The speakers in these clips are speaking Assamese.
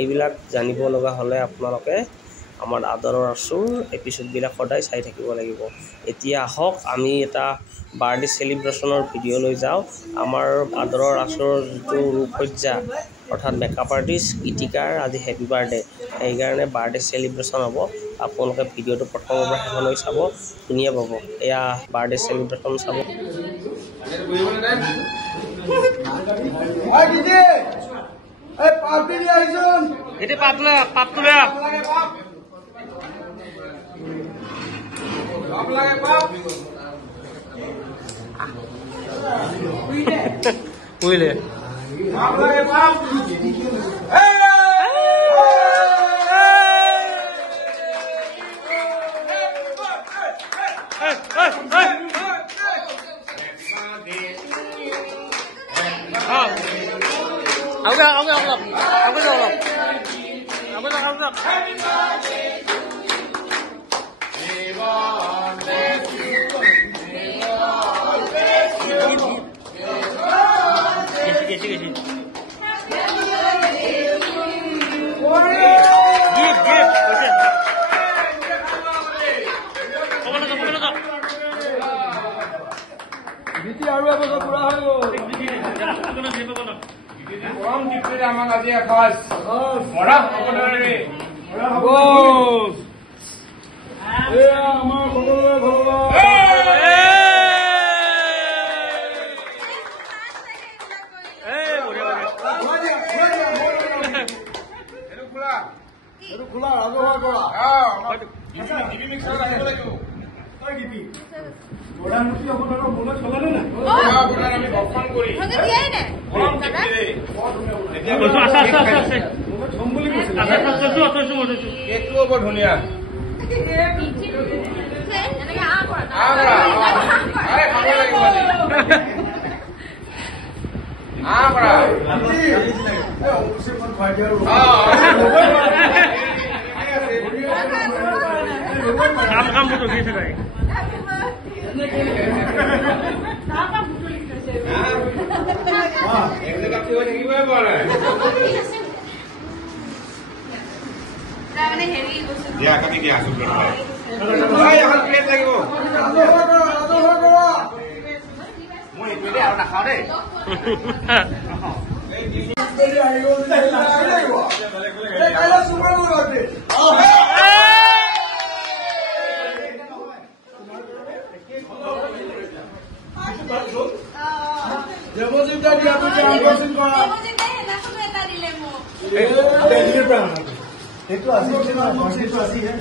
এইবিলাক জানিব লগা হ'লে আপোনালোকে আমাৰ আদৰৰ আছুৰ এপিছ'ডবিলাক সদায় চাই থাকিব লাগিব। এতিয়া আহক আমি এটা বাৰ্থডে চেলিব্ৰেশ্যনৰ ভিডিঅ' লৈ যাওঁ। আমাৰ আদৰৰ আছুৰৰ যিটো ৰূপসজ্জা অৰ্থাৎ মেকআপ আৰ্টিষ্ট গীতিকাৰ আজি হেপী বাৰ্থডে, সেইকাৰণে বাৰ্থডে চেলিব্ৰেশ্যন হ'ব। আপোনালোকে ভিডিঅ'টো প্ৰথমৰ পৰা শেষলৈ চাব, ধুনীয়া পাব। এয়া বাৰ্থডে চেলিব্ৰেশ্যন চাব।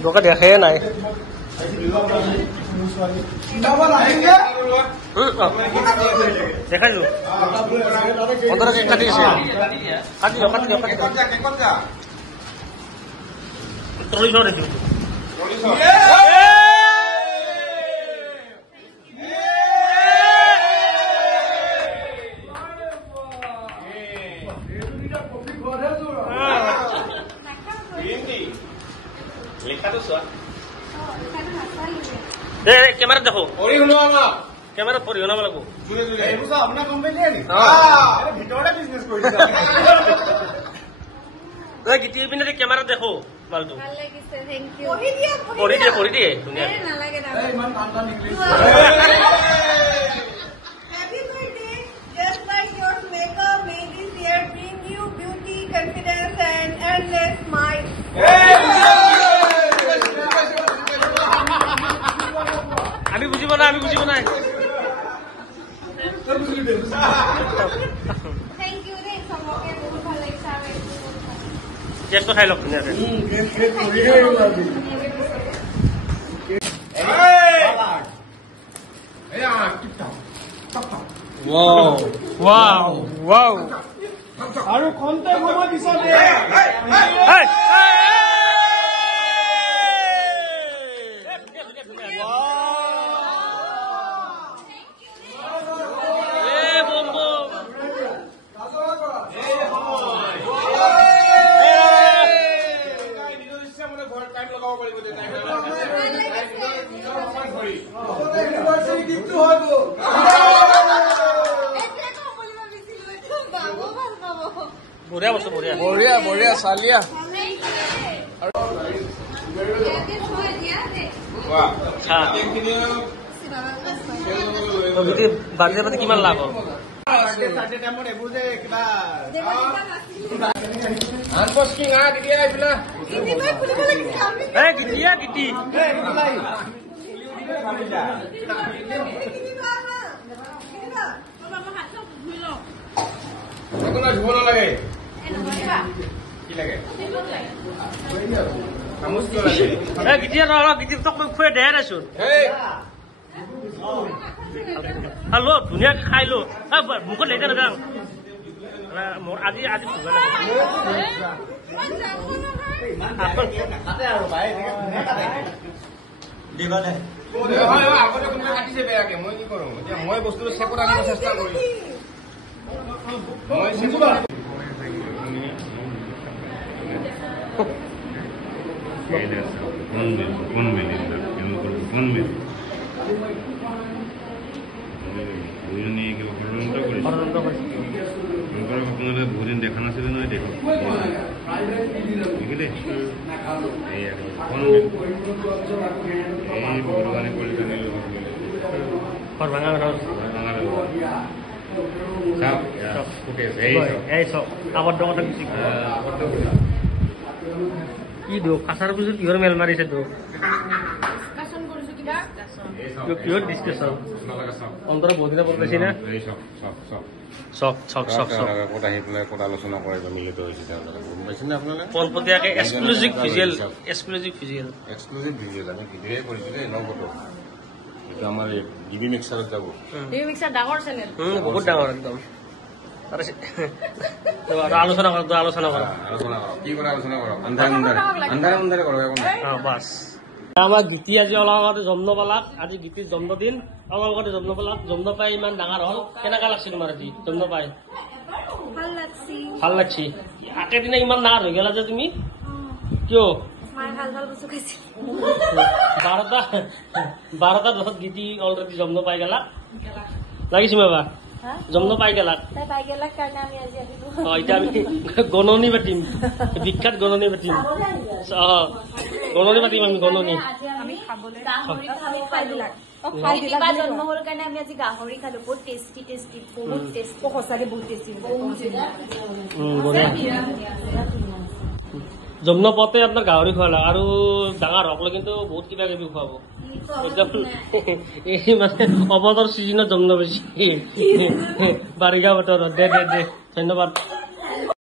তোকে দেখে নাই দেখাইছো कैमरा देखो कैमरा पड़ी होना वाला को अपना कंपनी है गीती पिने कैमरा देखो बालटू पड़ी दिए दुनिया Happy birthday, just like your makeup made this year bring you beauty, confidence and endless smile. আমি বুঝিব না Thank you রে সবকে বহুত ভালো লাগছে আমি কেক তো খাই লক না রে Wow! Wow! Wow! আৰু খন্তে সময় পিছতে বঢ়িয়া বস্তু বঢ়িয়া বঢ়িয়া বঢ়িয়া চালিয়া বাৰ্থডে পাতি কিমান লাভ হ'ল কেতিয়া গীতি ধুব নালাগে কি লাগে গীতি গীতি তোক খুৱাই দেখাই নাইচোন হেল্ল' ধুনীয়াকে খাই লো মুখত লেটা নাযাওঁ মোৰ আজি আজি আগতে কোনোবাই কাটিছে বেয়াকে মই কি কৰো এতিয়া মই বস্তুটো চেকত আনিব চেষ্টা কৰিম মই আপোনালোকে বহুদিন দেখা নাছিলে নহয় দেখক দেখিলে এই ভগৱানে কৰি কি দিওঁ কাছাৰ পিছত কিহৰ মেল মাৰিছে তো কিহৰ ডিছকাশ্যন অন্তৰত বহুত দিনৰ পৰা বেছি না চক চক চক চক ক'ত আহি পেলাই ক'ত আলোচনা কৰে মিলিত হৈছে তেওঁলোকে গম পাইছেনে আপোনালোকে পোনপটীয়াকে এক্সক্লুজিভ ভিজুৱেল আমি ভিডিঅ'য়ে কৰিছিলোঁ এই নগটো এইটো আমাৰ ডিবি মিক্সাৰত যাব বহুত ডাঙৰ একদম আলোচনা কৰক আলোচনা কৰক কি কৰে আলোচনা কৰক আন্ধাৰে কৰক বাছ আমাৰ গীতি আজি অলপ আগতে জন্ম পালাক আজি গীতিৰ জন্মদিন অলপ আগতে জন্ম পালাক জন্ম পাই ইমান ডাঙৰ হ'ল কেনেকা লাগছে তোমাৰ আজি জন্ম পাই ভাল লাগছি একেদিনা ইমান ডাঙৰ হৈ গেলা যে তুমি কিয় 12টা 10 গীতি অলৰেডি জন্ম পাই গেলা লাগিছে বাবা জন্ম পাই গেলাক এতিয়া আমি গণনি পাতিম বিখ্যাত গণনি পাতিম গণনি পাতিম আমি গণনি জন্ম হল কাৰণে আমি আজি গাহৰি খালো বহুত টেষ্টি টেষ্টি বহুত টেষ্টি সঁচাকে বহুত টেষ্টি জন্ম পাওঁতে আপোনাৰ গাহৰি খুৱালা আৰু ডাঙৰ হকলে কিন্তু বহুত কিবা কিবি খুৱাব এই মানে অবতৰ চিজনত জন্ম পাইছে বাৰিষা বতৰত দে ধন্যবাদ